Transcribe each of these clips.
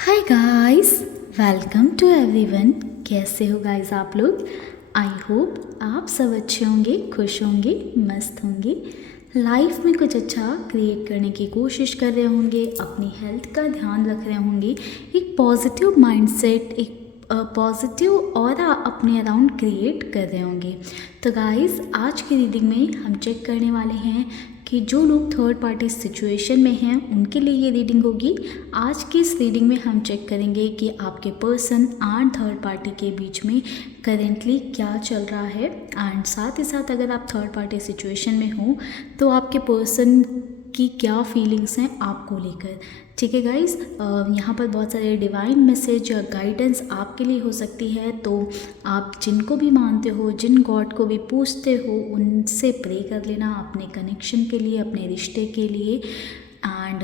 Hi guys, welcome to everyone. कैसे हो guys आप लोग? आई होप आप सब अच्छे होंगे, खुश होंगे, मस्त होंगे, लाइफ में कुछ अच्छा क्रिएट करने की कोशिश कर रहे होंगे, अपनी हेल्थ का ध्यान रख रहे होंगे, एक पॉजिटिव माइंडसेट, एक पॉजिटिव ऑरा अपने अराउंड क्रिएट कर रहे होंगे। तो गाइस, आज की रीडिंग में हम चेक करने वाले हैं कि जो लोग थर्ड पार्टी सिचुएशन में हैं उनके लिए ये रीडिंग होगी। आज की इस रीडिंग में हम चेक करेंगे कि आपके पर्सन एंड थर्ड पार्टी के बीच में करेंटली क्या चल रहा है, एंड साथ ही साथ अगर आप थर्ड पार्टी सिचुएशन में हो तो आपके पर्सन की क्या फीलिंग्स हैं आपको लेकर। ठीक है गाइस, यहाँ पर बहुत सारे डिवाइन मैसेज या गाइडेंस आपके लिए हो सकती है, तो आप जिनको भी मानते हो, जिन गॉड को भी पूछते हो, उनसे प्रे कर लेना अपने कनेक्शन के लिए, अपने रिश्ते के लिए, एंड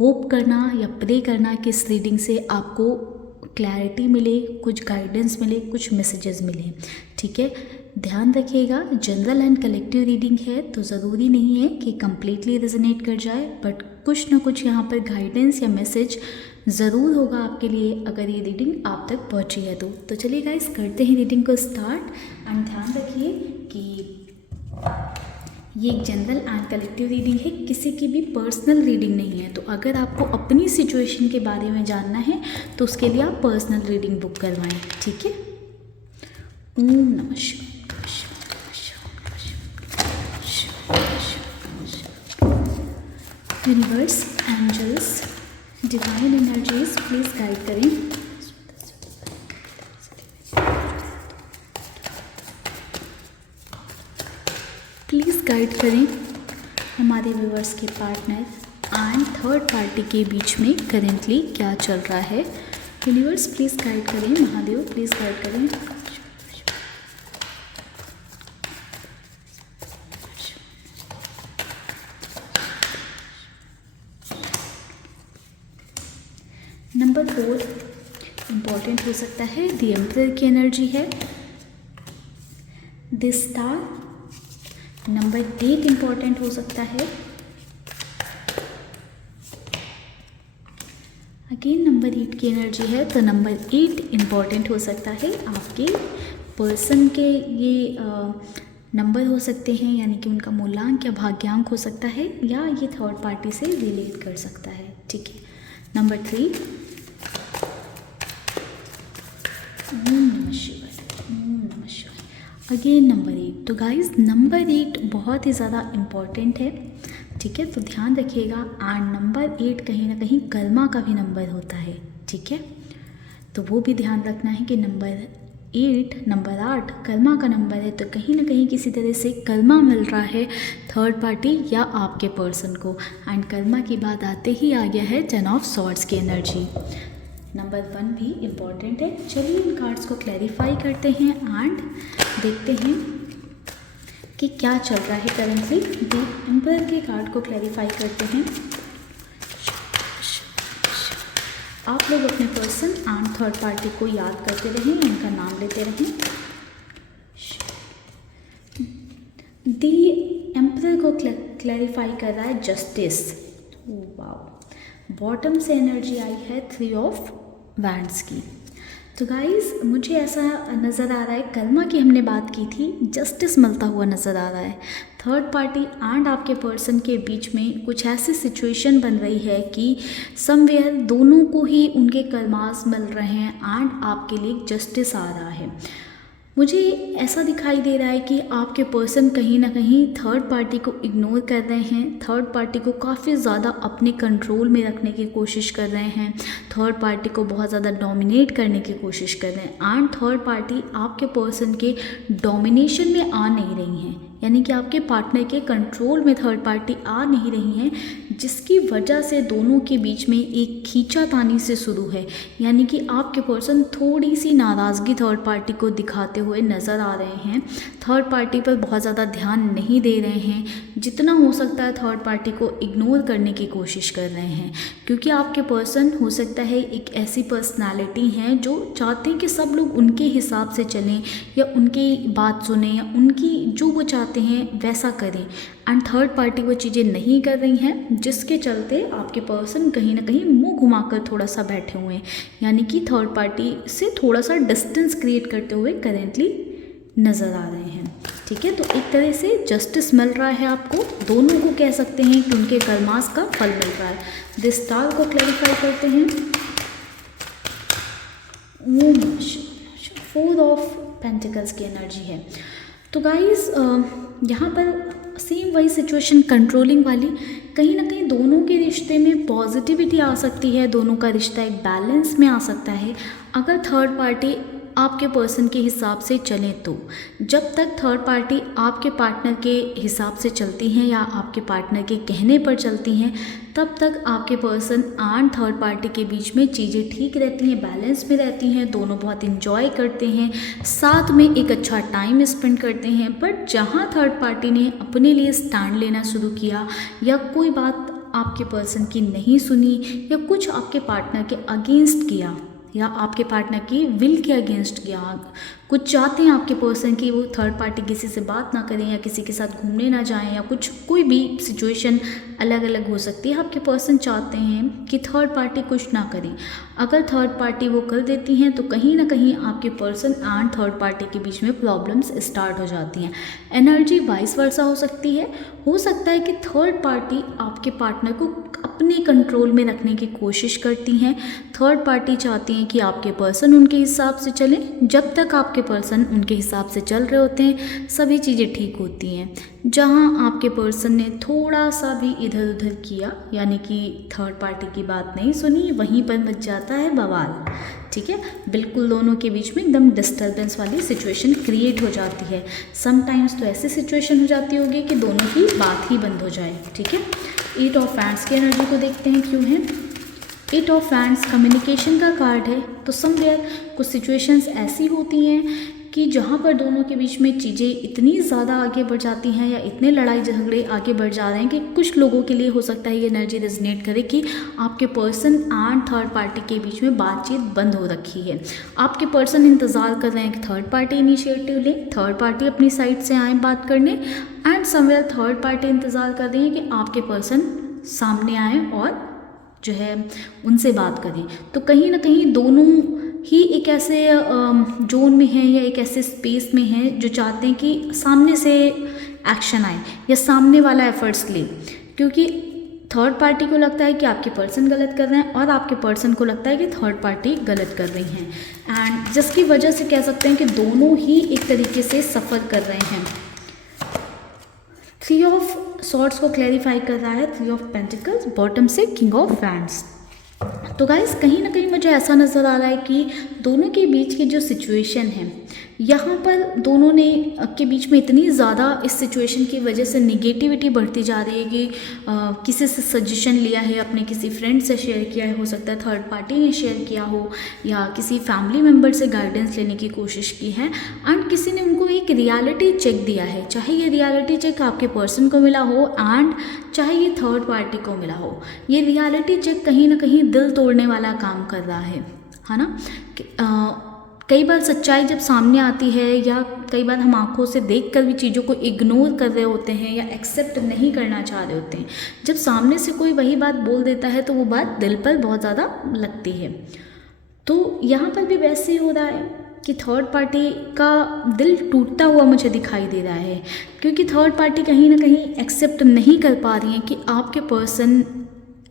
होप करना या प्रे करना कि इस रीडिंग से आपको क्लैरिटी मिले, कुछ गाइडेंस मिले, कुछ मैसेजेस मिले। ठीक है, ध्यान रखिएगा, जनरल एंड कलेक्टिव रीडिंग है तो ज़रूरी नहीं है कि कम्प्लीटली रेजोनेट कर जाए, बट कुछ ना कुछ यहाँ पर गाइडेंस या मैसेज ज़रूर होगा आपके लिए अगर ये रीडिंग आप तक पहुँची है तो चलिए गाइस, करते हैं रीडिंग को स्टार्ट। एंड ध्यान रखिए कि ये एक जनरल एंड कलेक्टिव रीडिंग है, किसी की भी पर्सनल रीडिंग नहीं है। तो अगर आपको अपनी सिचुएशन के बारे में जानना है तो उसके लिए आप पर्सनल रीडिंग बुक करवाएं। ठीक है, ओम नमः शिवाय। Universe, angels, divine energies please guide करें। प्लीज़ गाइड करें हमारे व्यूवर्स के पार्टनर एंड थर्ड पार्टी के बीच में करेंटली क्या चल रहा है। यूनिवर्स प्लीज़ गाइड करें, महादेव प्लीज़ गाइड करें। नंबर 4 इम्पॉर्टेंट हो सकता है, द एम्परर की एनर्जी है, द स्टार। नंबर 8 इम्पॉर्टेंट हो सकता है, अगेन नंबर 8 की एनर्जी है तो नंबर 8 इम्पॉर्टेंट हो सकता है। आपके पर्सन के ये नंबर हो सकते हैं, यानी कि उनका मूलांक या भाग्यांक हो सकता है, या ये थर्ड पार्टी से रिलेट कर सकता है। ठीक है, नंबर 3 ओम नमः शिवाय, ओम नमः शिवाय। Again number 8। तो गाइस, नंबर 8 बहुत ही ज़्यादा इम्पॉर्टेंट है। ठीक है, तो ध्यान रखिएगा। एंड नंबर 8 कहीं ना कहीं कर्मा का भी नंबर होता है। ठीक है, तो वो भी ध्यान रखना है कि नंबर 8, नंबर 8 कर्मा का नंबर है, तो कहीं ना कहीं किसी तरह से कर्मा मिल रहा है थर्ड पार्टी या आपके पर्सन को। एंड कर्मा की बात आते ही आ गया है 10 ऑफ सॉर्ड्स की एनर्जी। नंबर 1 भी इम्पॉर्टेंट है। चलिए इन कार्ड्स को क्लैरिफाई करते हैं एंड देखते हैं कि क्या चल रहा है करेंटली। द एम्परर के कार्ड को क्लैरिफाई करते हैं। आप लोग अपने पर्सन एंड थर्ड पार्टी को याद करते रहें, उनका नाम लेते रहें। द एम्परर को क्लैरिफाई कर रहा है जस्टिस। वाओ, बॉटम से एनर्जी आई है 3 ऑफ वैंड्स की। तो गाइस, मुझे ऐसा नज़र आ रहा है, कर्मा की हमने बात की थी, जस्टिस मिलता हुआ नज़र आ रहा है। थर्ड पार्टी एंड आपके पर्सन के बीच में कुछ ऐसी सिचुएशन बन रही है कि समवेयर दोनों को ही उनके कर्मास मिल रहे हैं एंड आपके लिए जस्टिस आ रहा है। मुझे ऐसा दिखाई दे रहा है कि आपके पर्सन कहीं ना कहीं थर्ड पार्टी को इग्नोर कर रहे हैं, थर्ड पार्टी को काफ़ी ज़्यादा अपने कंट्रोल में रखने की कोशिश कर रहे हैं, थर्ड पार्टी को बहुत ज़्यादा डोमिनेट करने की कोशिश कर रहे हैं, एंड थर्ड पार्टी आपके पर्सन के डोमिनेशन में आ नहीं रही हैं, यानी कि आपके पार्टनर के कंट्रोल में थर्ड पार्टी आ नहीं रही हैं, जिसकी वजह से दोनों के बीच में एक खींचातानी से शुरू है। यानी कि आपके पर्सन थोड़ी सी नाराज़गी थर्ड पार्टी को दिखाते हुए नज़र आ रहे हैं, थर्ड पार्टी पर बहुत ज़्यादा ध्यान नहीं दे रहे हैं, जितना हो सकता है थर्ड पार्टी को इग्नोर करने की कोशिश कर रहे हैं, क्योंकि आपके पर्सन हो सकता है एक ऐसी पर्सनालिटी हैं जो चाहते हैं कि सब लोग उनके हिसाब से चलें या उनकी बात सुने या उनकी जो वो चाहते हैं वैसा करें। एंड थर्ड पार्टी वो चीज़ें नहीं कर रही हैं, जिसके चलते आपके पर्सन कहीं ना कहीं मुंह घुमाकर थोड़ा सा बैठे हुए हैं, यानी कि थर्ड पार्टी से थोड़ा सा डिस्टेंस क्रिएट करते हुए करेंटली नज़र आ रहे हैं। ठीक है, तो एक तरह से जस्टिस मिल रहा है आपको, दोनों को कह सकते हैं कि उनके कर्मास का फल मिल रहा है। दिस स्टार को क्लैरिफाई करते हैं। फोर ऑफ पेंटिकल्स की एनर्जी है। तो गाइस यहाँ पर सेम वही सिचुएशन कंट्रोलिंग वाली, कहीं ना कहीं दोनों के रिश्ते में पॉजिटिविटी आ सकती है, दोनों का रिश्ता एक बैलेंस में आ सकता है अगर थर्ड पार्टी आपके पर्सन के हिसाब से चलें तो। जब तक थर्ड पार्टी आपके पार्टनर के हिसाब से चलती हैं या आपके पार्टनर के कहने पर चलती हैं, तब तक आपके पर्सन एंड थर्ड पार्टी के बीच में चीज़ें ठीक रहती हैं, बैलेंस में रहती हैं, दोनों बहुत इंजॉय करते हैं, साथ में एक अच्छा टाइम स्पेंड करते हैं। बट जहाँ थर्ड पार्टी ने अपने लिए स्टैंड लेना शुरू किया या कोई बात आपके पर्सन की नहीं सुनी या कुछ आपके पार्टनर के अगेंस्ट किया या आपके पार्टनर की विल के अगेंस्ट किया, कुछ चाहते हैं आपके पर्सन की वो थर्ड पार्टी किसी से बात ना करें या किसी के साथ घूमने ना जाएं या कुछ कोई भी सिचुएशन अलग अलग हो सकती है, आपके पर्सन चाहते हैं कि थर्ड पार्टी कुछ ना करें। अगर थर्ड पार्टी वो कर देती हैं तो कहीं ना कहीं आपके पर्सन एंड थर्ड पार्टी के बीच में प्रॉब्लम्स स्टार्ट हो जाती हैं। एनर्जी वाइस वर्सा हो सकती है, हो सकता है कि थर्ड पार्टी आपके पार्टनर को अपने कंट्रोल में रखने की कोशिश करती हैं। थर्ड पार्टी चाहती हैं कि आपके पर्सन उनके हिसाब से चलें। जब तक आपके पर्सन उनके हिसाब से चल रहे होते हैं सभी चीज़ें ठीक होती हैं। जहां आपके पर्सन ने थोड़ा सा भी इधर उधर किया यानी कि थर्ड पार्टी की बात नहीं सुनी, वहीं पर मच जाता है बवाल। ठीक है, बिल्कुल दोनों के बीच में एकदम डिस्टर्बेंस वाली सिचुएशन क्रिएट हो जाती है। समटाइम्स तो ऐसी सिचुएशन हो जाती होगी कि दोनों की बात ही बंद हो जाए। ठीक है, 8 ऑफ हैंड्स की एनर्जी को देखते हैं क्यों है। 8 ऑफ हैंड्स कम्युनिकेशन का कार्ड है। तो समवेयर कुछ सिचुएशंस ऐसी होती हैं कि जहाँ पर दोनों के बीच में चीज़ें इतनी ज़्यादा आगे बढ़ जाती हैं या इतने लड़ाई झगड़े आगे बढ़ जा रहे हैं कि कुछ लोगों के लिए हो सकता है ये एनर्जी रेजोनेट करे कि आपके पर्सन एंड थर्ड पार्टी के बीच में बातचीत बंद हो रखी है। आपके पर्सन इंतज़ार कर रहे हैं कि थर्ड पार्टी इनिशिएटिव ले, थर्ड पार्टी अपनी साइड से आए बात करने, एंड समवेयर थर्ड पार्टी इंतज़ार कर रही है कि आपके पर्सन सामने आए और जो है उनसे बात करें। तो कहीं ना कहीं दोनों ही एक ऐसे जोन में हैं या एक ऐसे स्पेस में हैं जो चाहते हैं कि सामने से एक्शन आए या सामने वाला एफर्ट्स ले, क्योंकि थर्ड पार्टी को लगता है कि आपके पर्सन गलत कर रहे हैं और आपके पर्सन को लगता है कि थर्ड पार्टी गलत कर रही हैं, एंड जिसकी वजह से कह सकते हैं कि दोनों ही एक तरीके से सफ़र कर रहे हैं। 3 ऑफ सॉर्ड्स को क्लैरिफाई कर रहा है, 3 ऑफ पेंटिकल्स, बॉटम से किंग ऑफ वैंड्स। तो गाइस कहीं ना कहीं मुझे ऐसा नज़र आ रहा है कि दोनों के बीच की जो सिचुएशन है यहाँ पर दोनों ने के बीच में इतनी ज़्यादा इस सिचुएशन की वजह से निगेटिविटी बढ़ती जा रही है कि किसी से सजेशन लिया है, अपने किसी फ्रेंड से शेयर किया है, हो सकता है थर्ड पार्टी ने शेयर किया हो या किसी फैमिली मेम्बर से गाइडेंस लेने की कोशिश की है, एंड किसी ने उनको एक रियलिटी चेक दिया है, चाहे ये रियलिटी चेक आपके पर्सन को मिला हो एंड चाहे ये थर्ड पार्टी को मिला हो। ये रियलिटी चेक कहीं ना कहीं दिल तोड़ने वाला काम कर रहा है ना। कई बार सच्चाई जब सामने आती है या कई बार हम आंखों से देखकर भी चीज़ों को इग्नोर कर रहे होते हैं या एक्सेप्ट नहीं करना चाह रहे होते हैं, जब सामने से कोई वही बात बोल देता है तो वो बात दिल पर बहुत ज़्यादा लगती है। तो यहाँ पर भी वैसे ही हो रहा है कि थर्ड पार्टी का दिल टूटता हुआ मुझे दिखाई दे रहा है, क्योंकि थर्ड पार्टी कहीं ना कहीं एक्सेप्ट नहीं कर पा रही है कि आपके पर्सन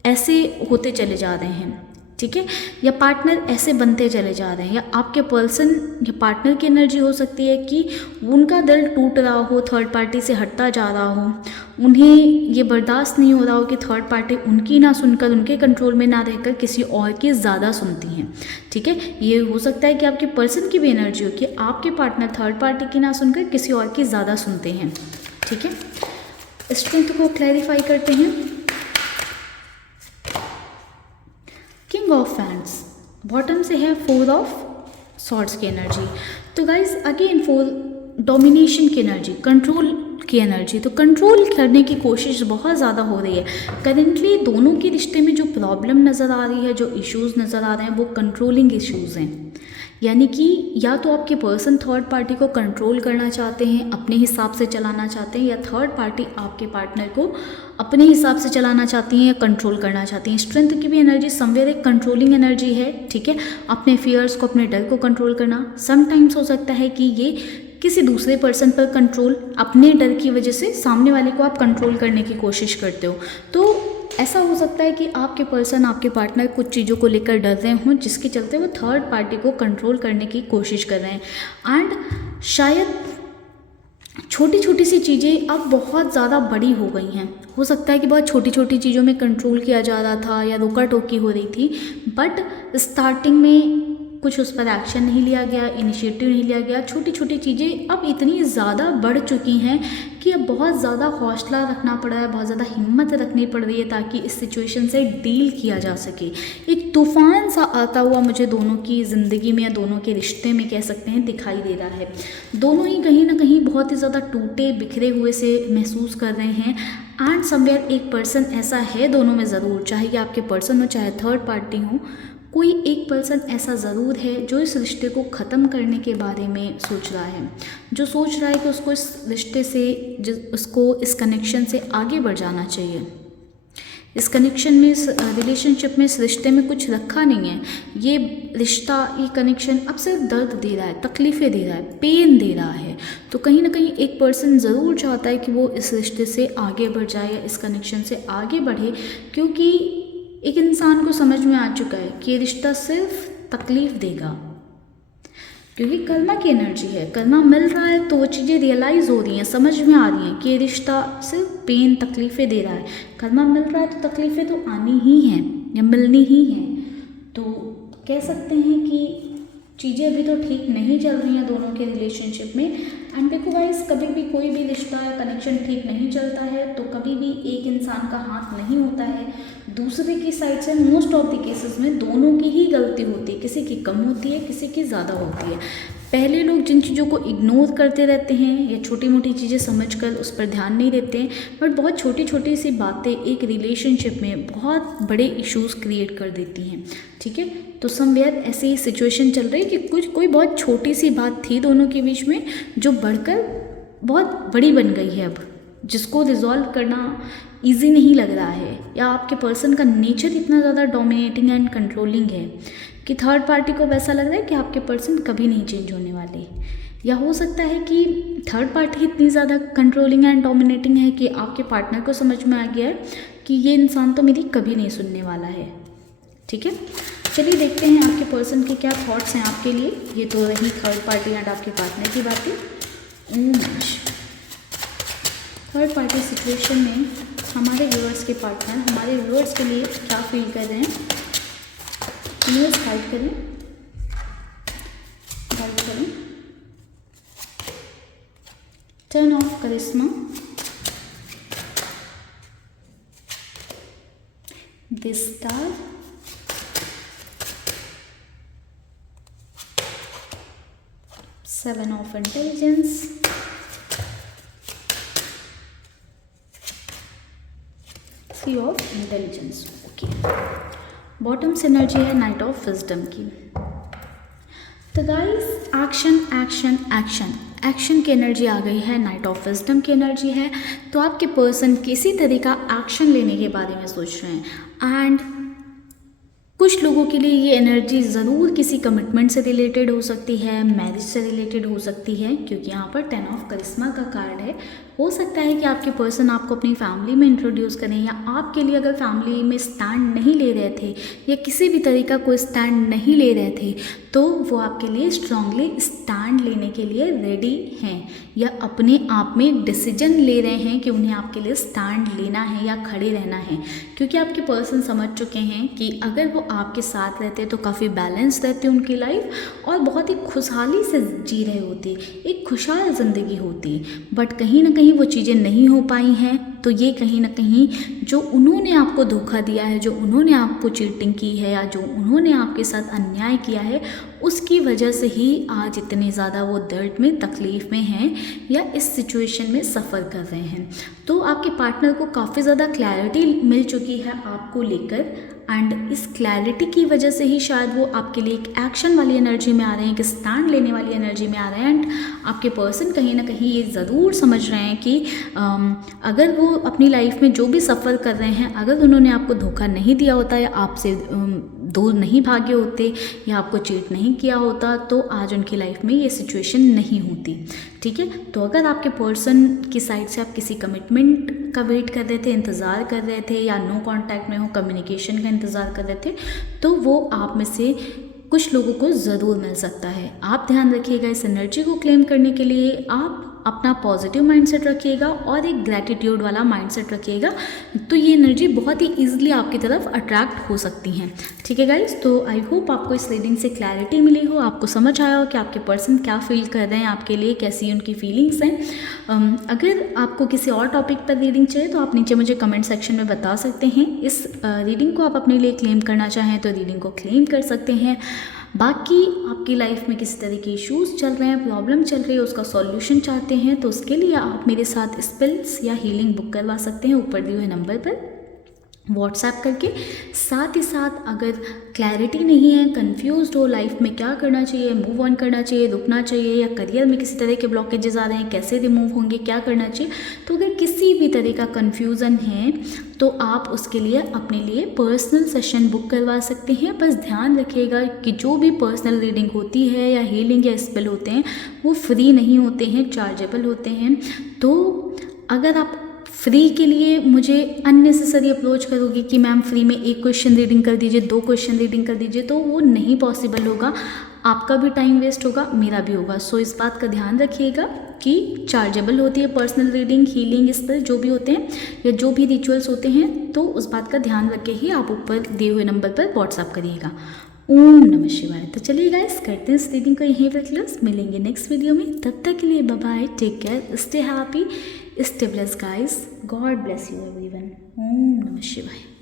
ऐसे होते चले जा रहे हैं। ठीक है, या पार्टनर ऐसे बनते चले जा रहे हैं, या आपके पर्सन या पार्टनर की एनर्जी हो सकती है कि उनका दिल टूट रहा हो, थर्ड पार्टी से हटता जा रहा हो, उन्हें ये बर्दाश्त नहीं हो रहा हो कि थर्ड पार्टी उनकी ना सुनकर, उनके कंट्रोल में ना रहकर किसी और की ज़्यादा सुनती हैं। ठीक है, ये हो सकता है कि आपके पर्सन की भी एनर्जी हो कि आपके पार्टनर थर्ड पार्टी की ना सुनकर किसी और की ज़्यादा सुनते हैं। ठीक है, स्ट्रेंथ को क्लैरिफाई करते हैं। किंग ऑफ वैंड्स, बॉटम से है 4 ऑफ सॉर्ड्स की एनर्जी। तो गाइज अगेन 4 डोमिनेशन की एनर्जी, कंट्रोल की एनर्जी। तो कंट्रोल करने की कोशिश बहुत ज़्यादा हो रही है करेंटली। दोनों के रिश्ते में जो प्रॉब्लम नज़र आ रही है, जो इश्यूज़ नज़र आ रहे हैं वो कंट्रोलिंग इश्यूज़ हैं। यानी कि या तो आपके पर्सन थर्ड पार्टी को कंट्रोल करना चाहते हैं, अपने हिसाब से चलाना चाहते हैं, या थर्ड पार्टी आपके पार्टनर को अपने हिसाब से चलाना चाहती हैं या कंट्रोल करना चाहती हैं। स्ट्रेंथ की भी एनर्जी समवेयर एक कंट्रोलिंग एनर्जी है, ठीक है। अपने फियर्स को, अपने डर को कंट्रोल करना। समटाइम्स हो सकता है कि ये किसी दूसरे पर्सन पर कंट्रोल, अपने डर की वजह से सामने वाले को आप कंट्रोल करने की कोशिश करते हो। तो ऐसा हो सकता है कि आपके पर्सन, आपके पार्टनर कुछ चीज़ों को लेकर डर रहे हों, जिसके चलते वो थर्ड पार्टी को कंट्रोल करने की कोशिश कर रहे हैं। एंड शायद छोटी छोटी सी चीज़ें अब बहुत ज़्यादा बड़ी हो गई हैं। हो सकता है कि बहुत छोटी छोटी चीज़ों में कंट्रोल किया जा रहा था या रोका टोकी हो रही थी, बट स्टार्टिंग में कुछ उस पर एक्शन नहीं लिया गया, इनिशिएटिव नहीं लिया गया। छोटी छोटी चीज़ें अब इतनी ज़्यादा बढ़ चुकी हैं कि अब बहुत ज़्यादा हौसला रखना पड़ रहा है, बहुत ज़्यादा हिम्मत रखनी पड़ रही है ताकि इस सिचुएशन से डील किया जा सके। एक तूफान सा आता हुआ मुझे दोनों की ज़िंदगी में या दोनों के रिश्ते में कह सकते हैं दिखाई दे रहा है। दोनों ही कहीं ना कहीं बहुत ही ज़्यादा टूटे बिखरे हुए से महसूस कर रहे हैं। एंड समवेयर एक पर्सन ऐसा है दोनों में ज़रूर, चाहे ये आपके पर्सन हो चाहे थर्ड पार्टी हो, कोई एक पर्सन ऐसा ज़रूर है जो इस रिश्ते को ख़त्म करने के बारे में सोच रहा है, जो सोच रहा है कि उसको इस रिश्ते से, उसको इस कनेक्शन से आगे बढ़ जाना चाहिए। इस कनेक्शन में, इस रिलेशनशिप में, इस रिश्ते में कुछ रखा नहीं है। ये रिश्ता, ये कनेक्शन अब सिर्फ दर्द दे रहा है, तकलीफ़ें दे रहा है, पेन दे रहा है। तो कहीं ना कहीं एक पर्सन ज़रूर चाहता है कि वो इस रिश्ते से आगे बढ़ जाए या इस कनेक्शन से आगे बढ़े, क्योंकि एक इंसान को समझ में आ चुका है कि ये रिश्ता सिर्फ तकलीफ़ देगा, क्योंकि कर्मा की एनर्जी है। कर्मा मिल रहा है तो वो चीज़ें रियलाइज़ हो रही हैं, समझ में आ रही हैं कि ये रिश्ता सिर्फ पेन, तकलीफ़ें दे रहा है। कर्मा मिल रहा है तो तकलीफ़ें तो आनी ही हैं या मिलनी ही हैं। तो कह सकते हैं कि चीज़ें अभी तो ठीक नहीं चल रही हैं दोनों के रिलेशनशिप में। एंड देखो गाइस, कभी भी कोई भी रिश्ता या कनेक्शन ठीक नहीं चलता है तो कभी भी एक इंसान का हाथ नहीं होता है, दूसरे की साइड से मोस्ट ऑफ द केसेस में दोनों की ही गलती होती है। किसी की कम होती है, किसी की ज़्यादा होती है। पहले लोग जिन चीज़ों को इग्नोर करते रहते हैं या छोटी मोटी चीज़ें समझकर उस पर ध्यान नहीं देते हैं, बट बहुत छोटी छोटी सी बातें एक रिलेशनशिप में बहुत बड़े इश्यूज़ क्रिएट कर देती हैं, ठीक है। तो समवेयर ऐसी ही सिचुएशन चल रही है कि कोई बहुत छोटी सी बात थी दोनों के बीच में जो बढ़कर बहुत बड़ी बन गई है अब, जिसको रिजॉल्व करना ईजी नहीं लग रहा है, या आपके पर्सन का नेचर इतना ज़्यादा डोमिनेटिंग एंड कंट्रोलिंग है कि थर्ड पार्टी को वैसा लग रहा है कि आपके पर्सन कभी नहीं चेंज होने वाले। या हो सकता है कि थर्ड पार्टी इतनी ज़्यादा कंट्रोलिंग एंड डोमिनेटिंग है कि आपके पार्टनर को समझ में आ गया है कि ये इंसान तो मेरी कभी नहीं सुनने वाला है, ठीक है। चलिए देखते हैं आपके पर्सन के क्या थॉट्स हैं आपके लिए। ये तो रही थर्ड पार्टी एंड आपके पार्टनर की बातें। थर्ड पार्टी सिचुएशन में हमारे व्यूअर्स के पार्टनर हमारे व्यूअर्स के लिए क्या फील कर रहे हैं, न्यूज़ हाइड करें, गाइड करें। टर्न ऑफ करिश्मा, the star, seven of intelligence, three of intelligence. Okay, bottoms energy है नाइट ऑफ विजडम की। तो guys, action action action action की एनर्जी आ गई है, नाइट ऑफ विजडम की एनर्जी है। तो आपके पर्सन किसी तरह का एक्शन लेने के बारे में सोच रहे हैं। एंड कुछ लोगों के लिए ये एनर्जी ज़रूर किसी कमिटमेंट से रिलेटेड हो सकती है, मैरिज से रिलेटेड हो सकती है, क्योंकि यहाँ पर 10 ऑफ करिश्मा का कार्ड है। हो सकता है कि आपके पर्सन आपको अपनी फैमिली में इंट्रोड्यूस करें, या आपके लिए अगर फैमिली में स्टैंड नहीं ले रहे थे या किसी भी तरह का कोई स्टैंड नहीं ले रहे थे, तो वो आपके लिए स्ट्रांगली स्टैंड लेने के लिए रेडी हैं, या अपने आप में एक डिसीजन ले रहे हैं कि उन्हें आपके लिए स्टैंड लेना है या खड़े रहना है। क्योंकि आपके पर्सन समझ चुके हैं कि अगर वो आपके साथ रहते तो काफ़ी बैलेंस रहती उनकी लाइफ और बहुत ही खुशहाली से जी रहे होते, एक खुशहाल ज़िंदगी होती। बट कहीं ना कहीं वो चीज़ें नहीं हो पाई हैं। तो ये कहीं ना कहीं जो उन्होंने आपको धोखा दिया है, जो उन्होंने आपको चीटिंग की है, या जो उन्होंने आपके साथ अन्याय किया है, उसकी वजह से ही आज इतने ज़्यादा वो दर्द में, तकलीफ़ में हैं या इस सिचुएशन में सफ़र कर रहे हैं। तो आपके पार्टनर को काफ़ी ज़्यादा क्लैरिटी मिल चुकी है आपको लेकर, एंड इस क्लैरिटी की वजह से ही शायद वो आपके लिए एक एक्शन वाली एनर्जी में आ रहे हैं, एक स्टैंड लेने वाली एनर्जी में आ रहे हैं। एंड आपके पर्सन कहीं ना कहीं ये ज़रूर समझ रहे हैं कि अगर वो अपनी लाइफ में जो भी सफ़र कर रहे हैं, अगर उन्होंने आपको धोखा नहीं दिया होता या आपसे दूर नहीं भागे होते या आपको चीट नहीं किया होता, तो आज उनकी लाइफ में ये सिचुएशन नहीं होती। ठीक है, तो अगर आपके पर्सन की साइड से आप किसी कमिटमेंट का वेट कर रहे थे, इंतज़ार कर रहे थे, या नो कांटेक्ट में हो, कम्युनिकेशन का इंतज़ार कर रहे थे, तो वो आप में से कुछ लोगों को ज़रूर मिल सकता है। आप ध्यान रखिएगा, इस एनर्जी को क्लेम करने के लिए आप अपना पॉजिटिव माइंडसेट रखिएगा और एक ग्रैटिट्यूड वाला माइंडसेट रखिएगा, तो ये एनर्जी बहुत ही ईजिली आपकी तरफ अट्रैक्ट हो सकती हैं। ठीक है गाइज, तो आई होप आपको इस रीडिंग से क्लैरिटी मिली हो, आपको समझ आया हो कि आपके पर्सन क्या फील कर रहे हैं आपके लिए, कैसी उनकी फीलिंग्स हैं। अगर आपको किसी और टॉपिक पर रीडिंग चाहिए तो आप नीचे मुझे कमेंट सेक्शन में बता सकते हैं। इस रीडिंग को आप अपने लिए क्लेम करना चाहें तो रीडिंग को क्लेम कर सकते हैं। बाकी आपकी लाइफ में किसी तरह के इश्यूज़ चल रहे हैं, प्रॉब्लम चल रही है, उसका सॉल्यूशन चाहते हैं, तो उसके लिए आप मेरे साथ स्पेल्स या हीलिंग बुक करवा सकते हैं ऊपर दिए हुए नंबर पर व्हाट्सएप करके। साथ ही साथ अगर क्लैरिटी नहीं है, कंफ्यूज्ड हो लाइफ में क्या करना चाहिए, मूव ऑन करना चाहिए, रुकना चाहिए, या करियर में किसी तरह के ब्लॉकेजेस आ रहे हैं, कैसे रिमूव होंगे, क्या करना चाहिए, तो अगर किसी भी तरह का कन्फ्यूज़न है तो आप उसके लिए अपने लिए पर्सनल सेशन बुक करवा सकते हैं। बस ध्यान रखिएगा कि जो भी पर्सनल रीडिंग होती है या हीलिंग या स्पेल होते हैं वो फ्री नहीं होते हैं, चार्जेबल होते हैं। तो अगर आप फ्री के लिए मुझे अननेसेसरी अप्रोच करोगे कि मैम फ्री में 1 क्वेश्चन रीडिंग कर दीजिए, 2 क्वेश्चन रीडिंग कर दीजिए, तो वो नहीं पॉसिबल होगा। आपका भी टाइम वेस्ट होगा, मेरा भी होगा। सो इस बात का ध्यान रखिएगा कि चार्जेबल होती है पर्सनल रीडिंग, हीलिंग, स्पेल जो भी होते हैं या जो भी रिचुअल्स होते हैं, तो उस बात का ध्यान रख के ही आप ऊपर दिए हुए नंबर पर व्हाट्सअप करिएगा। ओम नमः शिवाय। तो चलिए गाइस, करते हैं इस रीडिंग को यहीं पर क्लोज। मिलेंगे नेक्स्ट वीडियो में, तब तक के लिए bye bye, take care, stay happy, stay blessed guys, God bless you everyone. ओम नमः शिवाय।